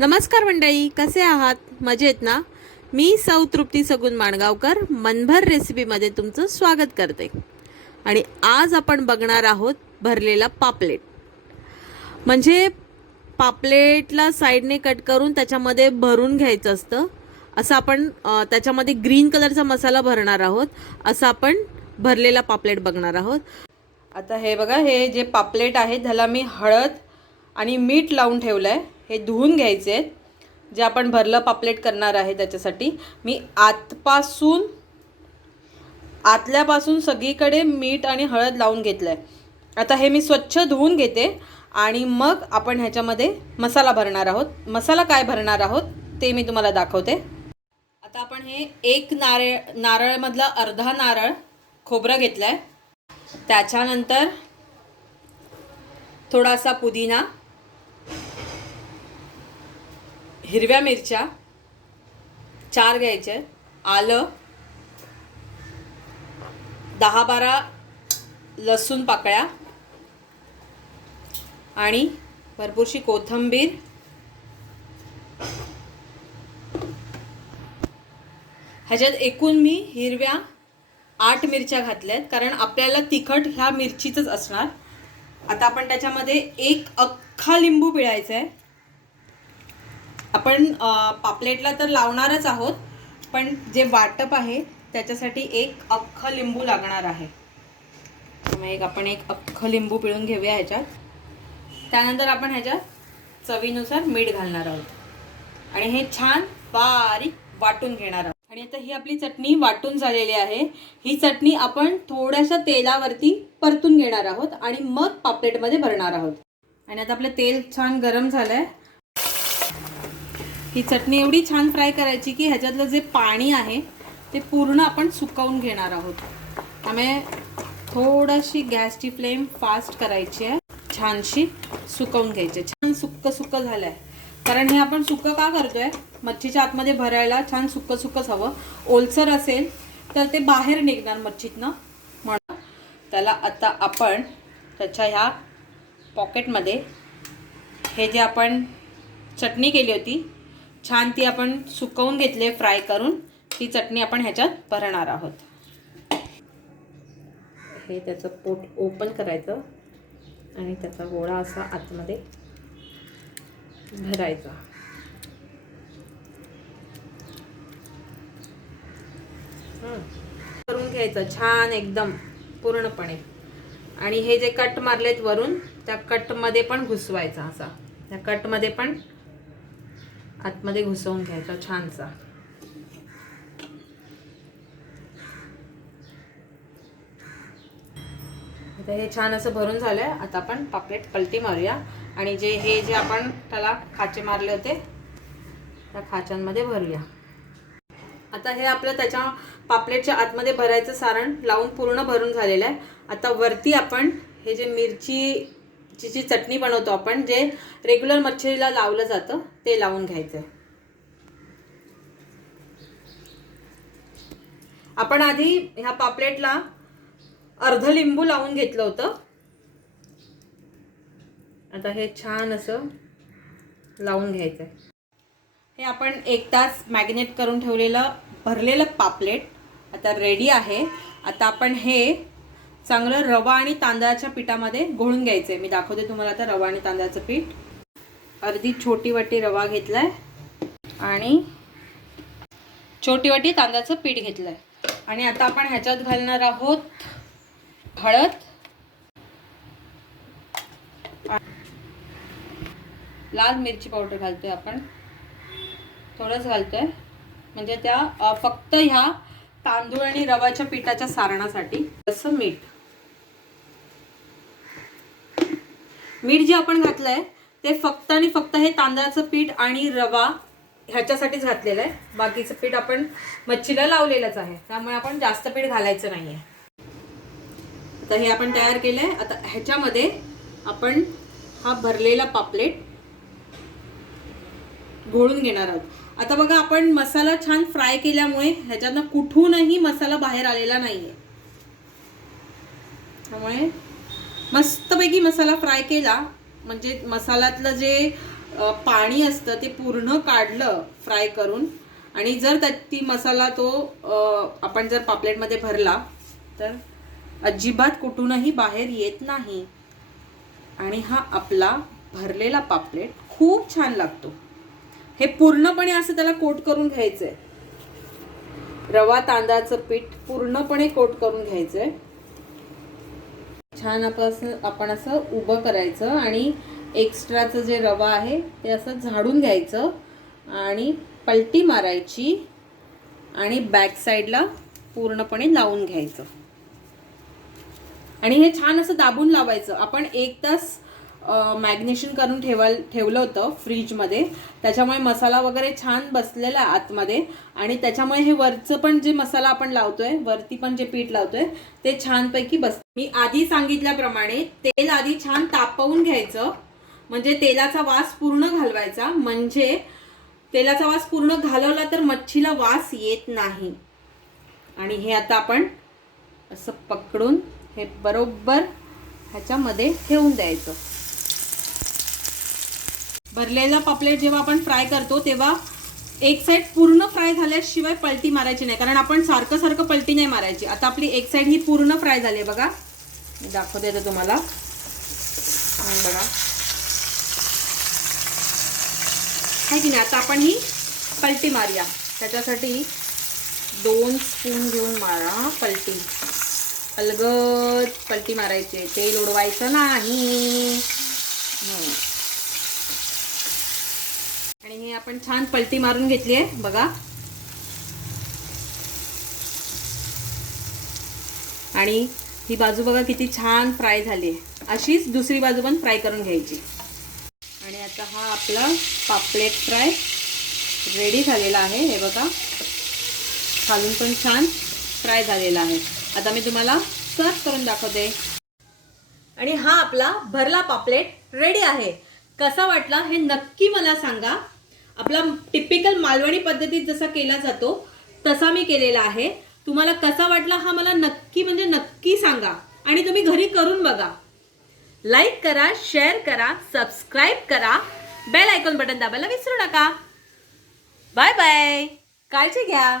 नमस्कार मंडळी, कसे आहात? मजेत ना? मी सौ तृप्ती सगुन माणगावकर मनभर रेसिपीमध्ये तुमचं स्वागत करते. आणि आज आपण बघणार आहोत भरलेला पापलेट. म्हणजे पापलेटला साईडने कट करून त्याच्यामध्ये भरून घ्यायचं असतं. असं आपण त्याच्यामध्ये ग्रीन कलरचा मसाला भरणार आहोत. असं आपण भरलेला पापलेट बघणार आहोत. आता हे बघा, हे जे पापलेट आहे त्याला मी हळद आणि मीठ लावून ठेवलं आहे. हे धुवून घ्यायचे आहेत. जे आपण भरलं पापलेट करणार आहे त्याच्यासाठी मी आतल्यापासून सगळीकडे मीठ आणि हळद लावून घेतलं आहे. आता हे मी स्वच्छ धुवून घेते आणि मग आपण ह्याच्यामध्ये मसाला भरणार आहोत. मसाला काय भरणार आहोत ते मी तुम्हाला दाखवते. आता आपण हे एक नारळमधला अर्धा नारळ खोबरं घेतलं आहे. त्याच्यानंतर थोडासा पुदिना, हिरव्या मिरच्या 4 घ्यायचे, आलं 10-12 लसूण पाकळ्या आणि भरपूरशी कोथिंबीर. ह्याच्यात एकूण मी हिरव्या 8 मिरच्या घातल्यात, कारण आपल्याला तिखट ह्या मिरचीचंच असणार. आता आपण त्याच्यामध्ये एक अख्खा लिंबू पिळायचा आहे. आपण पापलेटला तर लावणारच आहोत, पण जे वाटप आहे त्याच्यासाठी एक अख्खा लिंबू लागणार आहे. त्यामुळे आपण एक अख्खा लिंबू पिळून घेऊया ह्याच्यात. त्यानंतर आपण ह्याच्यात चवीनुसार मीठ घालणार आहोत आणि हे छान बारीक वाटून घेणार आहोत. आणि आता ही आपली चटणी वाटून झालेली आहे. ही चटणी आपण थोड्याशा तेलावरती परतून घेणार आहोत आणि मग पापलेटमध्ये भरणार आहोत. आणि आता आपलं तेल छान गरम झालंय. ही चटणी एवढी छान फ्राय करायची की ह्याच्यातलं जे पाणी आहे ते पूर्ण आपण सुकवून घेणार आहोत. त्यामुळे थोडीशी गॅसची फ्लेम फास्ट करायची आहे. छानशी सुकवून घ्यायची. छान सुक्क झालं आहे, कारण हे आपण सुक्क का करतोय, मच्छीच्या आतमध्ये भरायला छान सुक्कच हवं. ओलसर असेल तर ते बाहेर निघणार मच्छीतनं, म्हणून त्याला आता आपण त्याच्या ह्या पॉकेटमध्ये हे जे आपण चटणी केली होती छान, ती आपण सुकवून घेतली फ्राय करून, ती चटणी आपण ह्याच्यात भरणार आहोत. हे त्याचं पोट ओपन करायचं आणि त्याचा गोळा असा आतमध्ये भरायचा. करून घ्यायचं छान एकदम पूर्णपणे. आणि हे जे कट मारलेत वरून, त्या कटमध्ये पण घुसवायचा. असा त्या कटमध्ये पण आतमध्ये घुसवून घ्यायचा छानसा. आता हे छान असं भरून झालंय. आता आपण पापलेट पलटी मारूया आणि हे जे आपण त्याला खाचे मारले होते त्या खाच्यांमध्ये भरूया. आता हे आपलं त्याच्या पापलेटच्या आतमध्ये भरायचं सारण लावून पूर्ण भरून झालेलं आहे. आता वरती आपण हे जे मिरचीची जी चटणी बनवतो आपण, जे रेग्युलर मच्छीला लावलं जातं ते लावून घ्यायचं. आपण आधी ह्या पापलेटला अर्ध लिंबू लावून घेतलं होतं. आता हे छान असं लावून घ्यायचं. हे आपण 1 तास मॅरिनेट करून ठेवलेलं भरलेलं पापलेट आता रेडी आहे. आता आपण हे चांगलं रवा आणि तांदळाच्या पिठामध्ये घोळून घ्यायचं आहे. मी दाखवते तुम्हाला आता रवा आणि तांदळाचं पीठ. अर्धी छोटी वाटी रवा घेतलाय आणि छोटी वाटी तांदळाचं पीठ घेतलंय. आणि आता आपण ह्याच्यात घालणार आहोत हळद, लाल मिरची पावडर घालतोय आपण, थोडंच घालतोय, म्हणजे त्या फक्त ह्या तांदूळ आणि रवाच्या पिठाच्या सारणासाठी. असं मीठ जे आपण घातलंय ते फक्त आणि फक्त हे तांदळाचं पीठ आणि रवा ह्याच्यासाठीच घातलेलं आहे. बाकीचं पीठ आपण मच्छीला लावलेलंच आहे, त्यामुळे आपण जास्त पीठ घालायचं नाहीये. आता हे आपण तयार केलंय. आता ह्याच्यामध्ये आपण हा भरलेला पापलेट घोळून घेणार आहोत. आता बघा, आपण मसाला छान फ्राय केल्यामुळे ह्याच्यातनं कुठूनही मसाला बाहेर आलेला नाहीये. त्यामुळे मस्तपैकी मसाला फ्राय केला म्हणजे मसाल्यातलं जे पाणी असतं ते पूर्ण काढलं फ्राय करून आणि जर ती मसाला तो आपण जर पापलेटमध्ये भरला तर अजिबात कुठूनही बाहेर येत नाही आणि हा आपला भरलेला पापलेट खूप छान लागतो. हे पूर्णपणे असं त्याला कोट करून घ्यायचंय. रवा तांदळाचं पीठ पूर्णपणे कोट करून घ्यायचंय. छान आपण असं उभं करायचं आणि एक्स्ट्राचं जे रवा आहे ते असं झाडून घ्यायचं आणि पलटी मारायची आणि बॅक साईडला पूर्णपणे लावून घ्यायचं आणि हे छान असं दाबून लावायचं. आपण 1 तास मॅग्नेशन करून ठेवलं होतं फ्रीजमध्ये, त्याच्यामुळे मसाला वगैरे छान बसलेला आतमध्ये आणि त्याच्यामुळे हे वरचं पण जे मसाला आपण लावतोय, वरती पण जे पीठ लावतोय ते छानपैकी बसतं. मी आधी सांगितल्याप्रमाणे तेल आधी छान तापवून घ्यायचं, म्हणजे तेलाचा वास पूर्ण घालवायचा. म्हणजे तेलाचा वास पूर्ण घालवला तर मच्छीला वास येत नाही. आणि हे आता आपण असं पकडून हे बरोबर ह्याच्यामध्ये ठेवून द्यायचं. भरलेला पापलेट जेव्हा आपण फ्राय करतो तेव्हा एक साइड पूर्ण फ्राय झाल्याशिवाय पलटी मारायची नाही, कारण आपण सारखं सारखं पलटी नाही मारायची. आता आपली एक साइड ही पूर्ण फ्राय झाली बघा, मी दाखवते ते तुम्हाला. बघा आहे की नाही. आता आपण ही पलटी मारूया. त्याच्यासाठी 2 स्पून घेऊन मारा पलटी. अलगद पलटी मारायची, तेल उडवायचं नाही. आणि हे आपण छान पलटी मारून घेतली आहे बघा. आणि ही बाजू बघा किती छान फ्राय झाली आहे. अशीच दुसरी बाजू पण फ्राय करून घ्यायची. आणि आता हा आपला पापलेट फ्राय रेडी झालेला आहे. हे बघा खालून पण छान फ्राय झालेला आहे. आता मी तुम्हाला सर्व करून दाखवते. आणि हा आपला भरला पापलेट रेडी आहे. कसा वाटला हे नक्की मला सांगा. आपला टिपिकल मालवणी पद्धतीत जसा केला जातो तसा मी केलेला आहे. तुम्हाला कसा वाटला हा मला नक्की म्हणजे नक्की सांगा आणि तुम्ही घरी करून बघा. लाईक करा, शेअर करा, सबस्क्राईब करा, बेल आयकॉन बटन दाबायला विसरू नका. बाय बाय, काळजी घ्या.